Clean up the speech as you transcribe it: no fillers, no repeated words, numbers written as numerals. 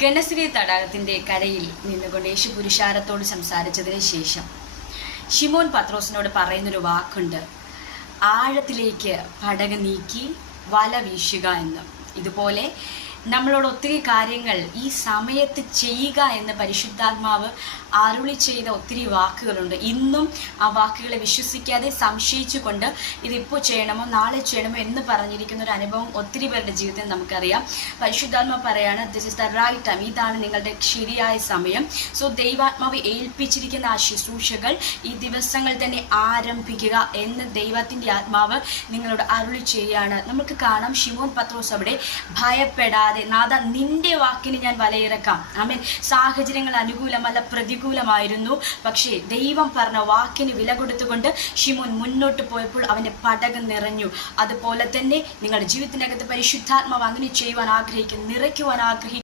ഗണശ്രീ തടാകത്തിന്റെ കരയിൽ നിന്നുകൊണ്ട് യേശു പുരുഷാരത്തോട് സംസാരിച്ചതിന് ശേഷം ശിമോൻ പത്രോസിനോട് പറയുന്നൊരു വാക്കുണ്ട്, ആഴത്തിലേക്ക് പടക് നീക്കി വല വീശുക എന്ന്. ഇതുപോലെ നമ്മളോട് ഒത്തിരി കാര്യങ്ങൾ ഈ സമയത്ത് ചെയ്യുക എന്ന് പരിശുദ്ധാത്മാവ് അരുളി ചെയ്ത ഒത്തിരി വാക്കുകളുണ്ട്. ഇന്നും ആ വാക്കുകളെ വിശ്വസിക്കാതെ സംശയിച്ചുകൊണ്ട് ഇതിപ്പോൾ ചെയ്യണമോ നാളെ ചെയ്യണമോ എന്ന് പറഞ്ഞിരിക്കുന്ന ഒരു അനുഭവം ഒത്തിരി പേരുടെ ജീവിതത്തിൽ നമുക്കറിയാം. പരിശുദ്ധാത്മാവ് പറയാണ്, this is the right time, ഇതാണ് നിങ്ങളുടെ ശരിയായ സമയം. സോ ദൈവാത്മാവ് ഏൽപ്പിച്ചിരിക്കുന്ന ആ ശുശ്രൂഷകൾ ഈ ദിവസങ്ങൾ തന്നെ ആരംഭിക്കുക എന്ന് ദൈവത്തിൻ്റെ ആത്മാവ് നിങ്ങളോട് അരുളി ചെയ്യുകയാണ്. നമുക്ക് കാണാം, ശിമോൻ പത്രോസ് അവിടെ ഭയപ്പെടാതെ, നാഥ നിന്റെ വാക്കിന് ഞാൻ വലയിറക്കാം. ആമേൻ. സാഹചര്യങ്ങൾ അനുകൂലമല്ല, പ്രതികൂലമായിരുന്നു. പക്ഷേ ദൈവം പറഞ്ഞ വാക്കിന് വില കൊടുത്തുകൊണ്ട് ശിമോൻ മുന്നോട്ട് പോയപ്പോൾ അവൻ്റെ പടക് നിറഞ്ഞു. അതുപോലെ തന്നെ നിങ്ങളുടെ ജീവിതത്തിനകത്ത് പരിശുദ്ധാത്മാവ് അങ്ങനെ ചെയ്യുവാൻ ആഗ്രഹിക്കും, നിറയ്ക്കുവാൻ ആഗ്രഹിക്കും.